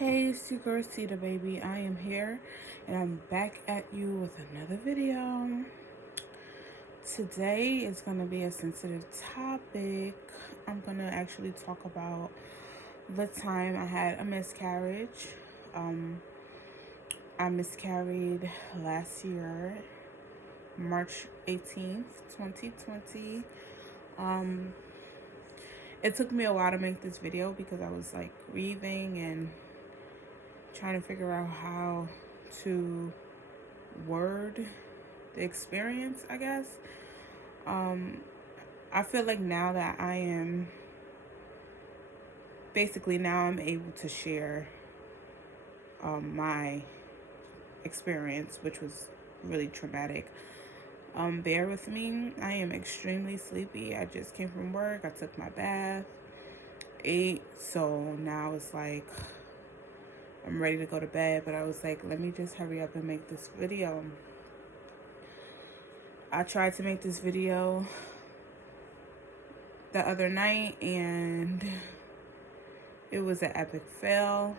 Hey, it's your girl Cedar Baby. I am here and I'm back at you with another video. Today is going to be a sensitive topic. I'm going to actually talk about the time I had a miscarriage. I miscarried last year, March 18th, 2020. Um, it took me a while to make this video because I was like grieving and trying to figure out how to word the experience, I guess. I feel like now that I am basically now I'm able to share my experience, which was really traumatic. Bear with me. I am extremely sleepy. I just came from work. I took my bath, ate, so now it's like I'm ready to go to bed, but I was like, let me just hurry up and make this video. I tried to make this video the other night and it was an epic fail.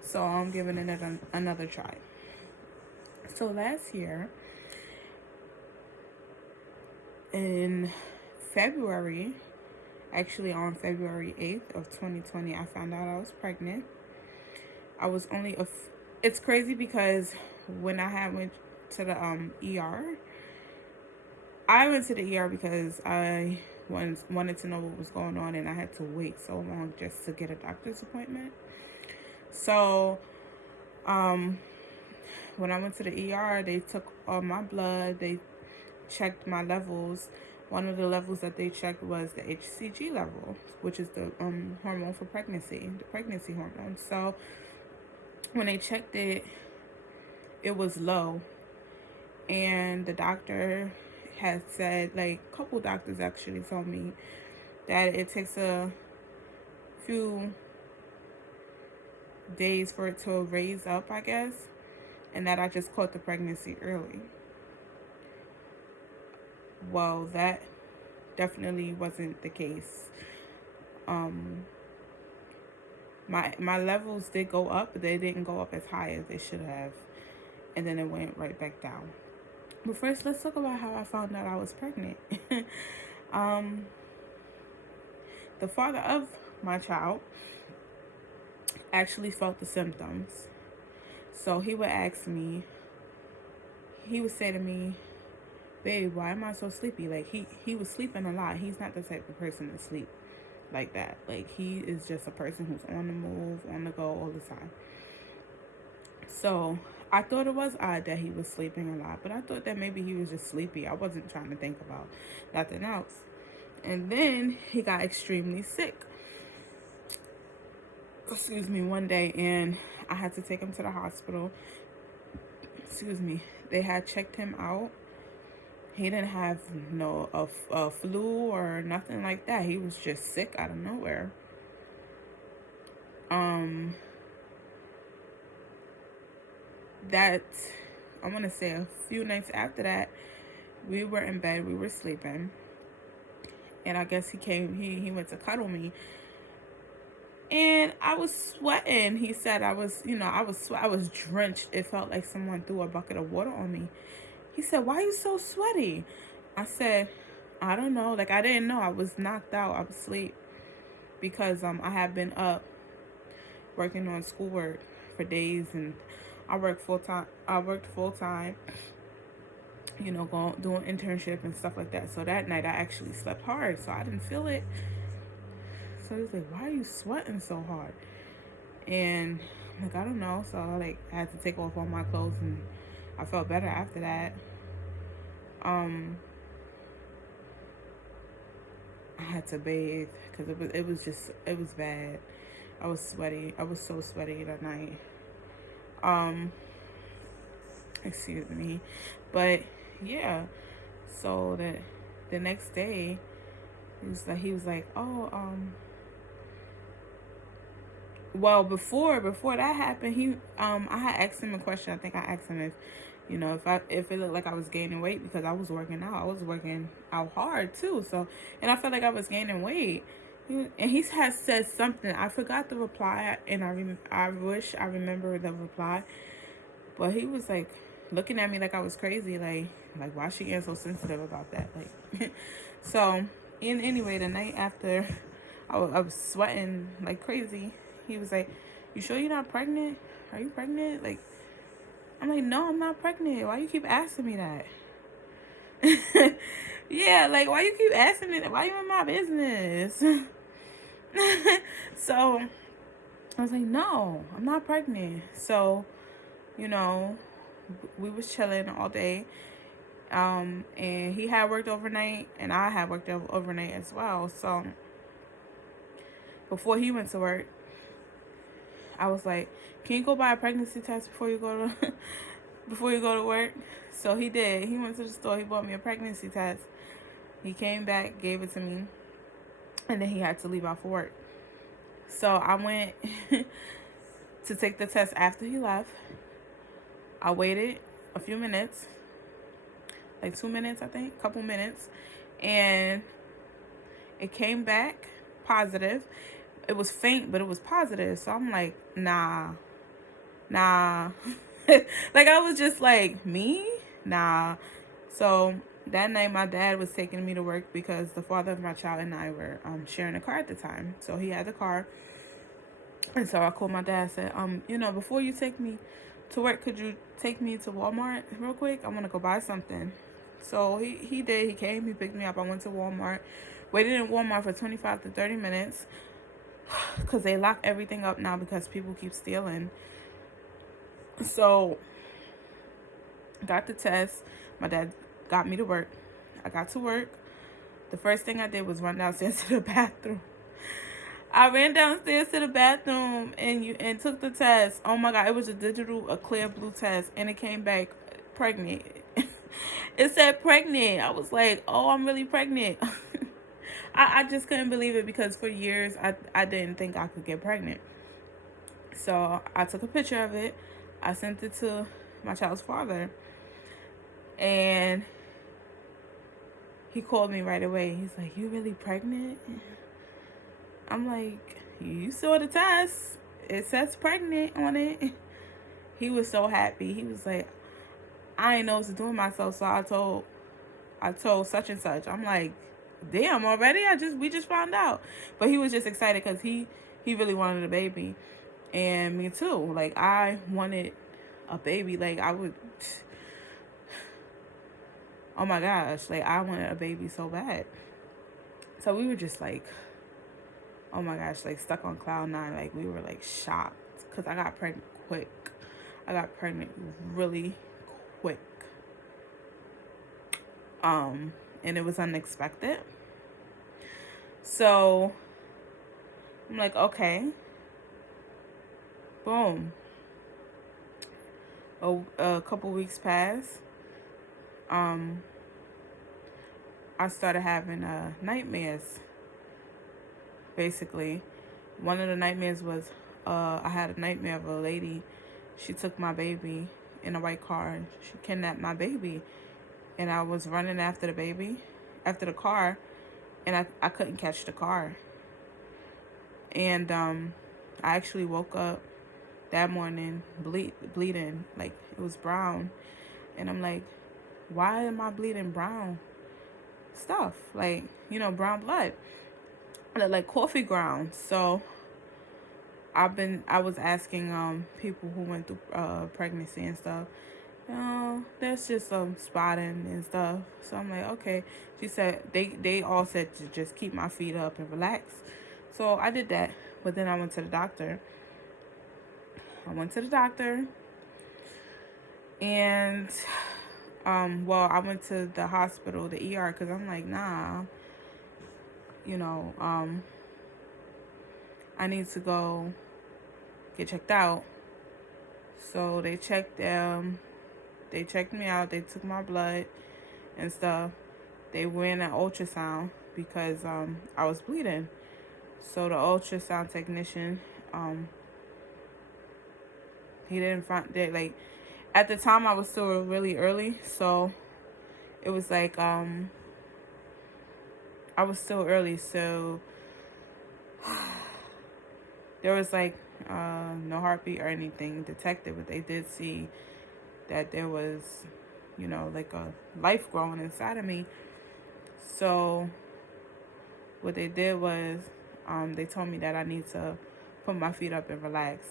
So I'm giving it another try. So last year in February, actually on February 8th of 2020, I found out I was pregnant. I was only it's crazy because when I went to the ER, I went to the ER because I wanted to know what was going on, and I had to wait so long just to get a doctor's appointment. So, when I went to the ER, they took all my blood, they checked my levels. One of the levels that they checked was the HCG level, which is the hormone for pregnancy, the pregnancy hormone. So, when they checked it, it was low, and the doctor had said, like, a couple doctors actually told me that it takes a few days for it to raise up, I guess, and that I just caught the pregnancy early. Well, that definitely wasn't the case. My levels did go up, but they didn't go up as high as they should have, and then it went right back down. But first, let's talk about how I found out I was pregnant. The father of my child actually felt the symptoms. So he would ask me, he would say to me, babe, why am I so sleepy? Like, he was sleeping a lot. He's not the type of person to sleep like that. Like, he is just a person who's on the move, on the go all the time. So I thought it was odd that he was sleeping a lot, but I thought that maybe he was just sleepy. I wasn't trying to think about nothing else. And then he got extremely sick. Excuse me, one day, and I had to take him to the hospital. Excuse me. They had checked him out. He didn't have a flu or nothing like that. He was just sick out of nowhere. That, I want to say a few nights after that, we were in bed, we were sleeping, and I guess he went to cuddle me, and I was sweating. He said I was drenched. It felt like someone threw a bucket of water on me. He said, why are you so sweaty? I said, I don't know. Like, I didn't know. I was knocked out. I was asleep because I had been up working on schoolwork for days, and I worked full time, doing internship and stuff like that. So that night I actually slept hard, so I didn't feel it. So he was like, why are you sweating so hard? And I'm like, I don't know. So I had to take off all my clothes, and I felt better after that. I had to bathe because it was bad. I was sweaty. I was so sweaty that night. Excuse me. But yeah. So the next day, he was like, oh, well, before that happened, I had asked him a question. I think I asked him if it looked like I was gaining weight, because I was working out. I was working out hard too. So, and I felt like I was gaining weight. And he has said something. I forgot the reply, and I wish I remember the reply. But he was like looking at me like I was crazy. Like why she getting so sensitive about that? Like, so, and anyway, the night after, I was sweating like crazy. He was like, "You sure you're not pregnant? Are you pregnant?" Like, I'm like, "No, I'm not pregnant. Why you keep asking me that?" Yeah, like, why you keep asking me that? Why you in my business? So I was like, "No, I'm not pregnant." So, you know, we was chilling all day. And he had worked overnight, and I had worked overnight as well. So before he went to work, I was like, "Can you go buy a pregnancy test before you go to before you go to work?" So he did. He went to the store. He bought me a pregnancy test. He came back, gave it to me, and then he had to leave out for work. So I went to take the test after he left. I waited a few minutes, like 2 minutes, I think, a couple minutes, and it came back positive. It was faint, but it was positive. So I'm like, nah. Like, I was just like, me? Nah. So that night, my dad was taking me to work because the father of my child and I were sharing a car at the time. So he had the car. And so I called my dad and said, before you take me to work, could you take me to Walmart real quick? I want to go buy something. So he did. He came. He picked me up. I went to Walmart. Waited in Walmart for 25 to 30 minutes because they lock everything up now because people keep stealing. So got the test. My dad got me to work. I got to work. The first thing I did was run downstairs to the bathroom. I ran downstairs to the bathroom and took the test. Oh my God, it was a clear blue test, and it came back pregnant. It said pregnant. I was like, oh, I'm really pregnant. I just couldn't believe it because for years I didn't think I could get pregnant. So I took a picture of it. I sent it to my child's father, and he called me right away. He's like, "You really pregnant?" I'm like, "You saw the test. It says pregnant on it." He was so happy. He was like, "I ain't know what to do with myself, so I told such and such." I'm like, "Damn, already? We just found out." But he was just excited because he really wanted a baby, and me too. Like, I wanted a baby. Like, I would. Oh my gosh! Like, I wanted a baby so bad. So we were just like, oh my gosh, like stuck on cloud nine. Like, we were like shocked because I got pregnant quick. I got pregnant really quick. And it was unexpected. So I'm like, okay. Boom. A couple weeks passed. I started having nightmares. Basically, one of the nightmares was I had a nightmare of a lady. She took my baby in a white car. She kidnapped my baby, and I was running after the car, and I couldn't catch the car. And I actually woke up that morning bleeding, like it was brown, and I'm like, why am I bleeding brown stuff? Like, brown blood, like coffee grounds. So I was asking people who went through pregnancy and stuff. There's just some spotting and stuff. So I'm like, okay. She said they all said to just keep my feet up and relax. So I did that. But then I went to the doctor. And I went to the hospital, the ER, because I'm like, nah, I need to go get checked out. So they checked me out. They took my blood and stuff. They ran an ultrasound because I was bleeding. So the ultrasound technician, he didn't find that, like, at the time I was still really early, so it was like I was still early, so There was like no heartbeat or anything detected, but they did see that there was, like a life growing inside of me. So what they did was they told me that I need to put my feet up and relax.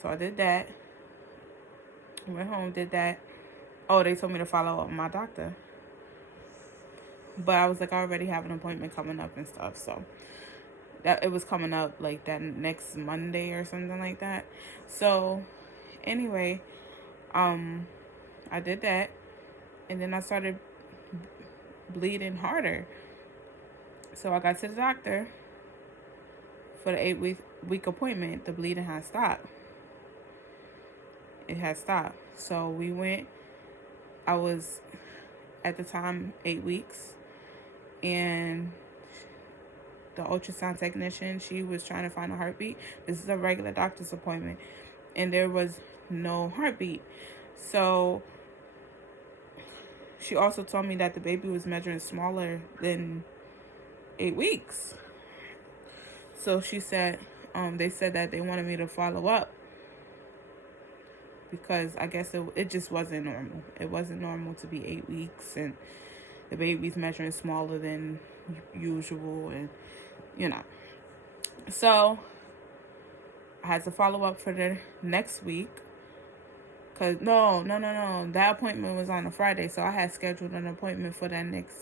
So I did that. Went home, did that. Oh, they told me to follow up with my doctor. But I was like, I already have an appointment coming up and stuff. So that it was coming up like that next Monday or something like that. So anyway, I did that, and then I started bleeding harder. So I got to the doctor for the 8-week appointment. The bleeding had stopped. It had stopped. So we went. I was at the time 8 weeks, and the ultrasound technician, she was trying to find a heartbeat. This is a regular doctor's appointment, and there was no heartbeat. So she also told me that the baby was measuring smaller than 8 weeks. So she said, they said that they wanted me to follow up because I guess it just wasn't normal. It wasn't normal to be 8 weeks and the baby's measuring smaller than usual, and So I had to follow up for the next week. Cause no, that appointment was on a Friday, so I had scheduled an appointment for that next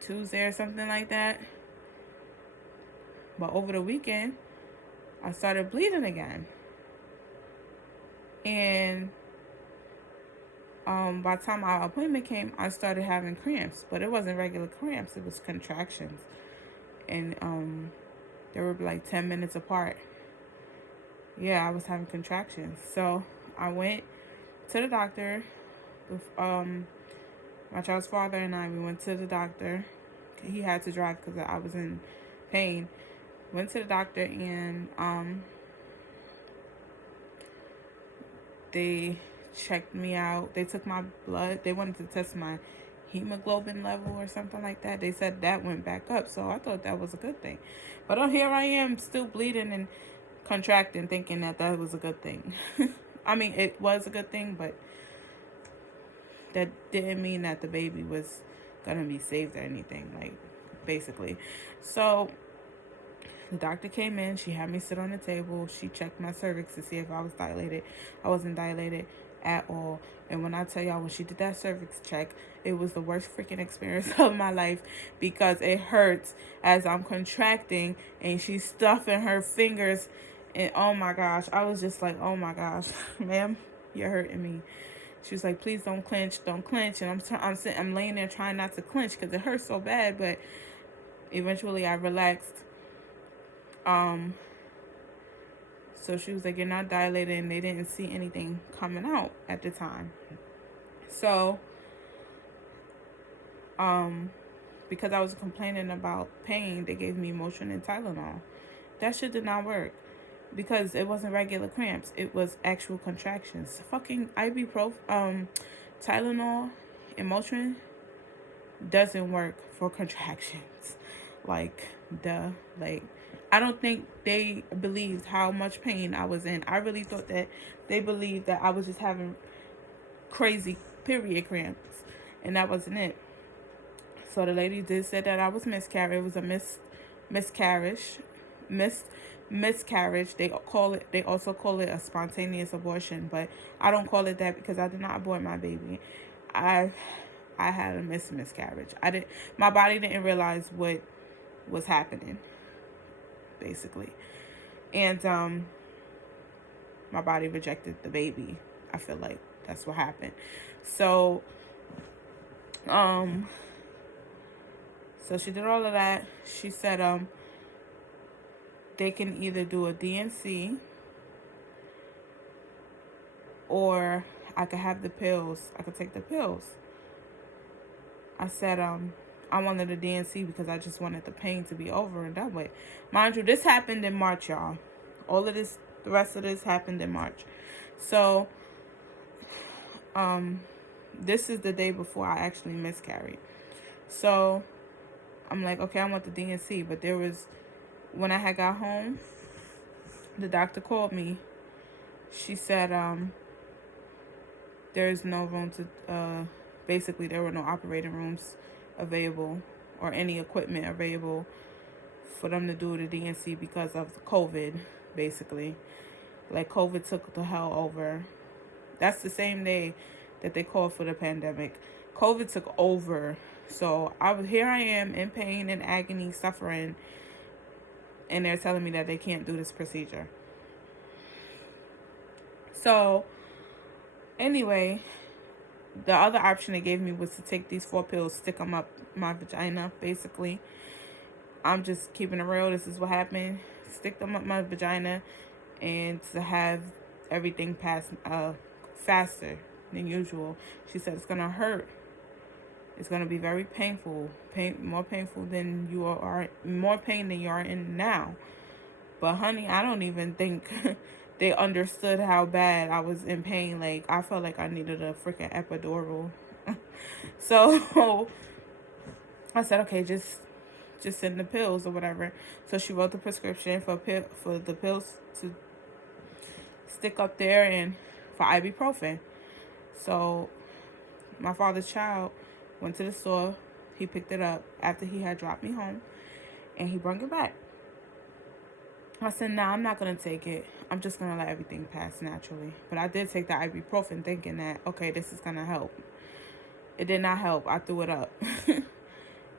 Tuesday or something like that. But over the weekend, I started bleeding again. And by the time our appointment came, I started having cramps. But it wasn't regular cramps, it was contractions. And they were like 10 minutes apart. Yeah, I was having contractions. So I went to the doctor. My child's father and we went to the doctor. He had to drive because I was in pain. Went to the doctor, and they checked me out. They took my blood. They wanted to test my hemoglobin level or something like that. They said that went back up, so I thought that was a good thing. But here I am still bleeding and contracting, thinking that was a good thing. I mean, it was a good thing, but that didn't mean that the baby was gonna be saved or anything, like, basically. So the doctor came in. She had me sit on the table. She checked my cervix to see if I was dilated. I wasn't dilated at all. And when I tell y'all, when she did that cervix check, it was the worst freaking experience of my life, because it hurts as I'm contracting and she's stuffing her fingers. And oh my gosh, I was just like, oh my gosh, ma'am, you're hurting me. She was like, please don't clench. And I'm laying there trying not to clench because it hurts so bad. But eventually I relaxed. So she was like, you're not dilated, and they didn't see anything coming out at the time. So, because I was complaining about pain, they gave me Motrin and Tylenol. That shit did not work because it wasn't regular cramps. It was actual contractions. Fucking Tylenol and Motrin doesn't work for contractions. Like, duh. Like, I don't think they believed how much pain I was in. I really thought that they believed that I was just having crazy period cramps, and that wasn't it. So the lady did say that I was miscarried. It was a miscarriage. Miscarriage. They also call it a spontaneous abortion, but I don't call it that because I did not abort my baby. I had a miscarriage. My body didn't realize what was happening, basically. And my body rejected the baby. I feel like that's what happened. So so she did all of that. She said they can either do a DNC or I could have the pills. I could take the pills. I said I wanted a DNC because I just wanted the pain to be over and done with. Mind you, this happened in March, y'all. All of this, the rest of this happened in March. So, this is the day before I actually miscarried. So, I'm like, okay, I want the DNC. But when I had got home, the doctor called me. She said there's no room to basically there were no operating rooms available or any equipment available for them to do the DNC because of the COVID, basically. Like, COVID took the hell over. That's the same day that they called for the pandemic. COVID took over. So here I am in pain and agony, suffering, and they're telling me that they can't do this procedure. So anyway, the other option they gave me was to take these 4 pills, stick them up my vagina, basically. I'm just keeping it real. This is what happened. Stick them up my vagina and to have everything pass faster than usual. She said it's going to hurt. It's going to be very painful. More painful than you are, more pain than you are in now. But honey, I don't even think they understood how bad I was in pain. Like, I felt like I needed a freaking epidural. So I said, okay, just send the pills or whatever. So she wrote the prescription for the pills to stick up there and for ibuprofen. So my father's child went to the store. He picked it up after he had dropped me home, and he brought it back. I said, nah, I'm not going to take it. I'm just going to let everything pass naturally. But I did take the ibuprofen thinking that, okay, this is going to help. It did not help. I threw it up.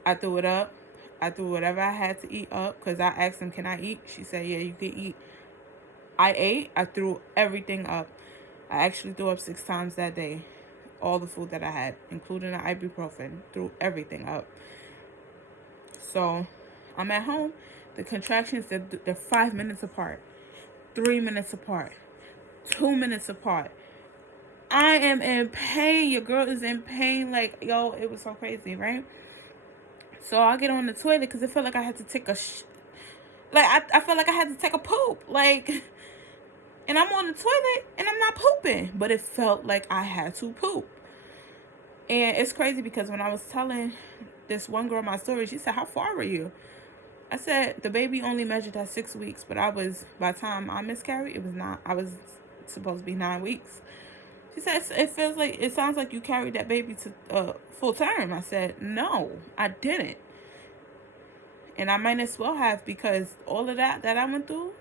I threw it up. I threw whatever I had to eat up because I asked him, can I eat? She said, yeah, you can eat. I ate. I threw everything up. I actually threw up 6 times that day. All the food that I had, including the ibuprofen. Threw everything up. So I'm at home. The contractions, they're 5 minutes apart, 3 minutes apart, 2 minutes apart. I am in pain. Your girl is in pain. Like, yo, it was so crazy, right? So I get on the toilet because it felt like I had to take I felt like I had to take a poop. Like, and I'm on the toilet and I'm not pooping, but it felt like I had to poop. And it's crazy because when I was telling this one girl my story, she said, how far were you? I said, the baby only measured at 6 weeks, but by the time I miscarried, I was supposed to be 9 weeks. She said, it sounds like you carried that baby to full term. I said, no, I didn't. And I might as well have, because all of that I went through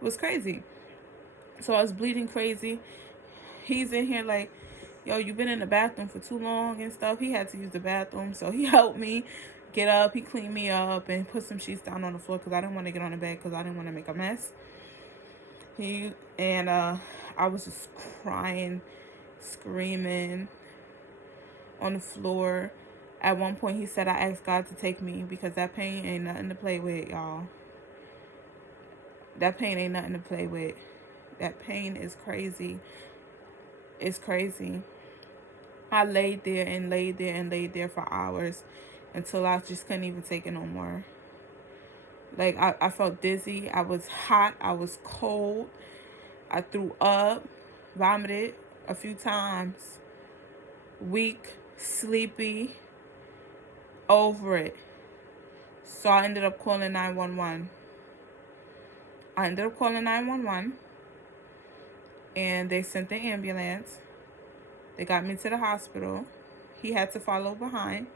was crazy. So I was bleeding crazy. He's in here like, yo, you've been in the bathroom for too long and stuff. He had to use the bathroom, so he helped me get up. He cleaned me up and put some sheets down on the floor because I didn't want to get on the bed because I didn't want to make a mess. I was just crying, screaming on the floor. At one point, he said, I asked God to take me because that pain ain't nothing to play with, y'all. That pain ain't nothing to play with. That pain is crazy. It's crazy. I laid there for hours until I just couldn't even take it no more. Like, I felt dizzy. I was hot. I was cold. I threw up, vomited a few times. Weak, sleepy, over it. So I ended up calling 911. And they sent the ambulance. They got me to the hospital. He had to follow behind.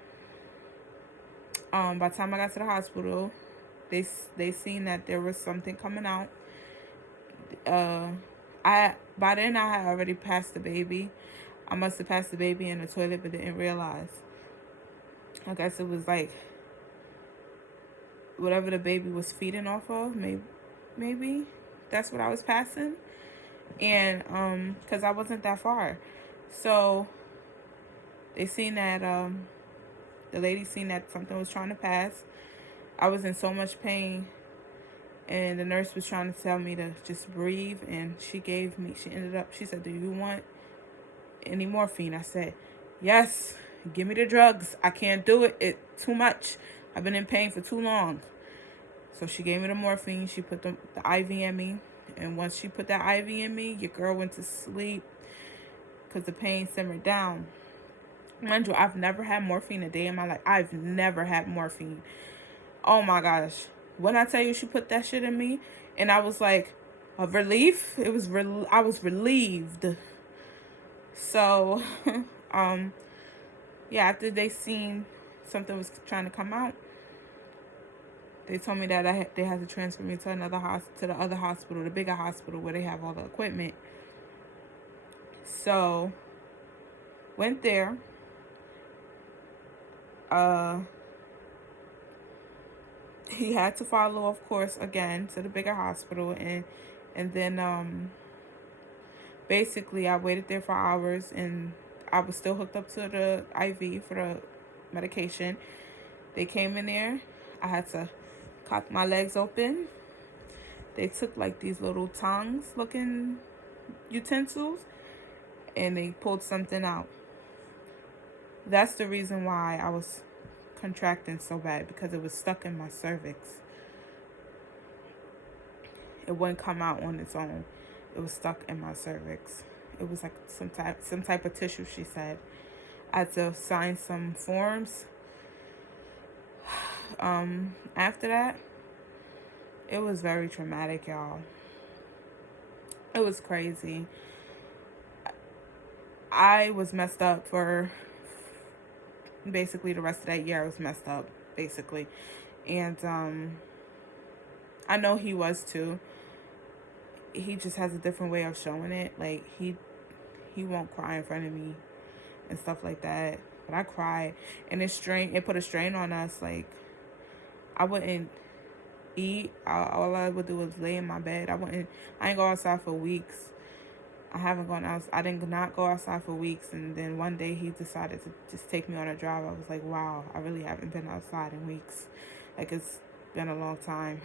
By the time I got to the hospital, they seen that there was something coming out. By then I had already passed the baby. I must have passed the baby in the toilet, but didn't realize. I guess it was like whatever the baby was feeding off of. Maybe that's what I was passing. And because I wasn't that far, so they seen that the lady seen that something was trying to pass. I was in so much pain, and the nurse was trying to tell me to just breathe, and she said, do you want any morphine? I said, yes, give me the drugs. I can't do it. It's too much. I've been in pain for too long. So she gave me the morphine. She put the IV in me. And once she put that IV in me, your girl went to sleep because the pain simmered down. Mind you, I've never had morphine a day in my life. I've never had morphine. Oh my gosh. When I tell you she put that shit in me, and I was like, of relief. I was relieved. So, yeah, after they seen something was trying to come out, they told me that they had to transfer me to to the other hospital, the bigger hospital where they have all the equipment. So, went there. He had to follow, of course, again to the bigger hospital, and then basically I waited there for hours, and I was still hooked up to the IV for the medication. They came in there. I had to cock my legs open. They took like these little tongs looking utensils, and they pulled something out. That's the reason why I was contracting so bad, because it was stuck in my cervix. It wouldn't come out on its own. It was stuck in my cervix. It was like some type of tissue, she said. I had to sign some forms. After that, it was very traumatic, y'all. It was crazy. I was messed up for basically the rest of that year. I was messed up, basically. And I know he was too. He just has a different way of showing it. Like, he won't cry in front of me and stuff like that. But I cried, and it put a strain on us. Like, I wouldn't eat. All I would do was lay in my bed. I ain't go outside for weeks. I did not go outside for weeks. And then one day he decided to just take me on a drive. I was like, wow, I really haven't been outside in weeks. Like, it's been a long time.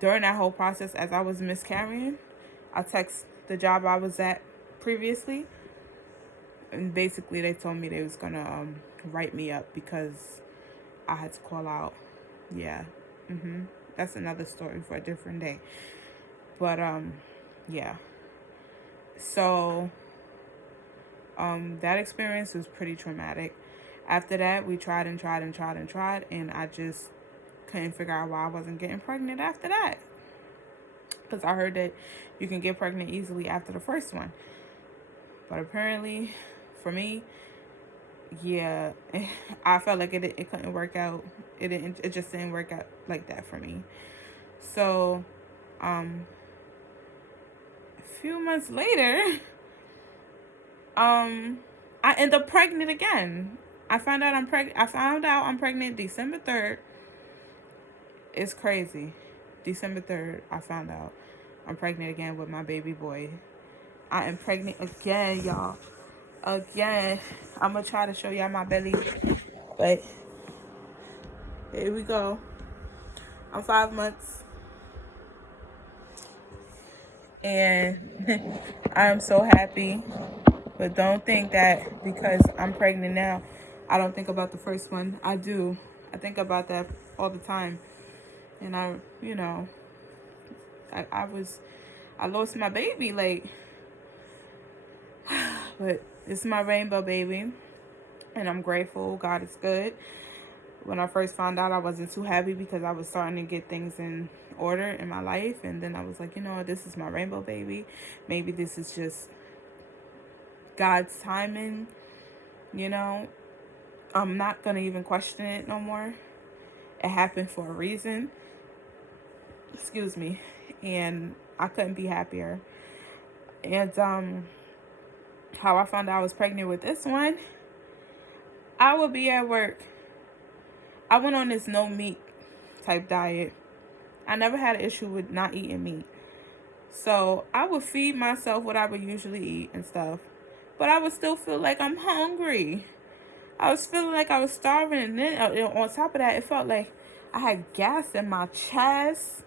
During that whole process, as I was miscarrying, I text the job I was at previously, and basically they told me they was gonna write me up because I had to call out. Yeah. That's another story for a different day. But yeah. So that experience was pretty traumatic. After that, we tried, and I just couldn't figure out why I wasn't getting pregnant after that. Because I heard that you can get pregnant easily after the first one. But apparently, for me, yeah, I felt like it couldn't work out. It just didn't work out like that for me. So, a few months later, I end up pregnant again. I found out I'm pregnant December 3rd. It's crazy. December 3rd, I found out I'm pregnant again with my baby boy. I am pregnant again, y'all. Again. I'm going to try to show y'all my belly. But here we go. I'm 5 months. And I'm so happy. But don't think that because I'm pregnant now, I don't think about the first one. I do. I think about that all the time. And I lost my baby, like, but it's my rainbow baby, and I'm grateful. God is good. When I first found out, I wasn't too happy because I was starting to get things in order in my life, and then I was like, this is my rainbow baby. Maybe this is just God's timing. I'm not gonna even question it no more. It happened for a reason. Excuse me. And I couldn't be happier. And how I found out I was pregnant with this one, I would be at work. I went on this no meat type diet. I never had an issue with not eating meat. So I would feed myself what I would usually eat and stuff. But I would still feel like I'm hungry. I was feeling like I was starving. And then on top of that, it felt like I had gas in my chest.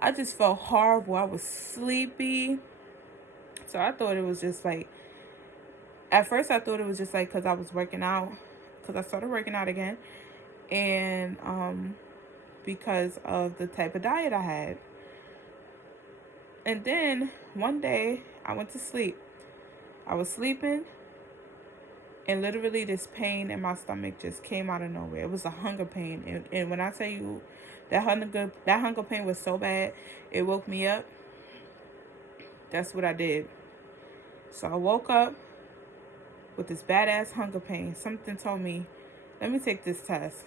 I just felt horrible. I was sleepy. So I thought it was just like, at first I thought it was just like because I was working out. Because I started working out again. And because of the type of diet I had. And then one day I went to sleep. I was sleeping. And literally this pain in my stomach just came out of nowhere. It was a hunger pain. And when I tell you That hunger pain was so bad, it woke me up. That's what I did. So I woke up with this badass hunger pain. Something told me, let me take this test.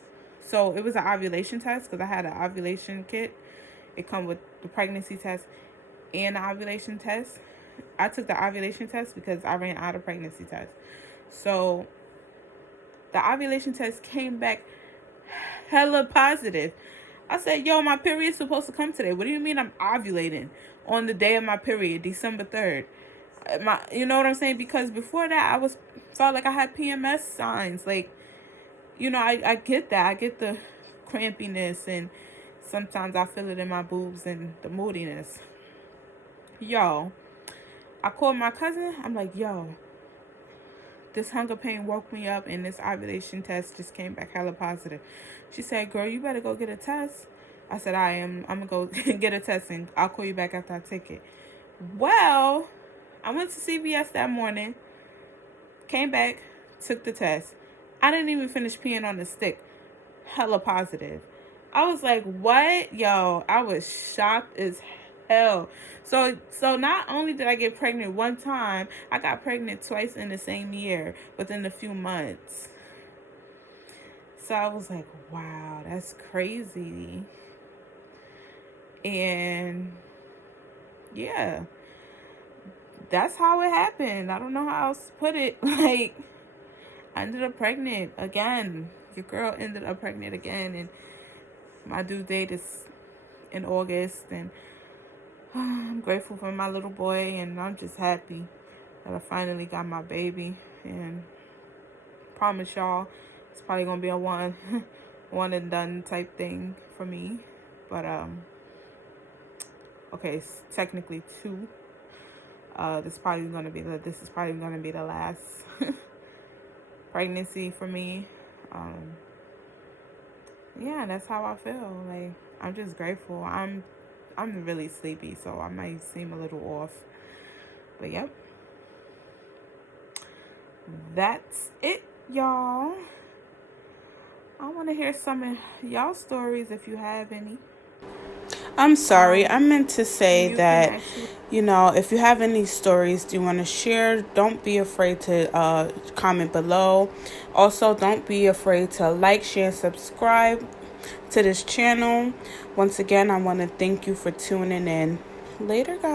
So it was an ovulation test because I had an ovulation kit. It come with the pregnancy test and the ovulation test. I took the ovulation test because I ran out of pregnancy tests. So the ovulation test came back hella positive. I said, yo, my period's supposed to come today. What do you mean I'm ovulating on the day of my period, December 3rd? You know what I'm saying? Because before that, felt like I had PMS signs. Like, I get that. I get the crampiness, and sometimes I feel it in my boobs and the moodiness. Yo, I called my cousin. I'm like, yo, this hunger pain woke me up, and this ovulation test just came back hella positive. She said, girl, you better go get a test. I said, I'm going to go get a test, and I'll call you back after I take it. Well, I went to CVS that morning, came back, took the test. I didn't even finish peeing on the stick. Hella positive. I was like, what? Yo, I was shocked as hell. So not only did I get pregnant one time, I got pregnant twice in the same year within a few months. So I was like, wow, that's crazy. And yeah, that's how it happened. I don't know how else to put it. Like, I ended up pregnant again. Your girl ended up pregnant again, and my due date is in August, and I'm grateful for my little boy, and I'm just happy that I finally got my baby. And promise y'all, it's probably gonna be a one and done type thing for me. But okay, it's technically two. This is probably gonna be the last pregnancy for me. Yeah, that's how I feel. Like, I'm just grateful. I'm really sleepy, so I might seem a little off. But yep. That's it, y'all. I want to hear some of y'all stories if you have any. I'm sorry. I meant to say that, if you have any stories you want to share, don't be afraid to comment below. Also, don't be afraid to like, share, and subscribe to this channel. Once again, I want to thank you for tuning in. Later, guys.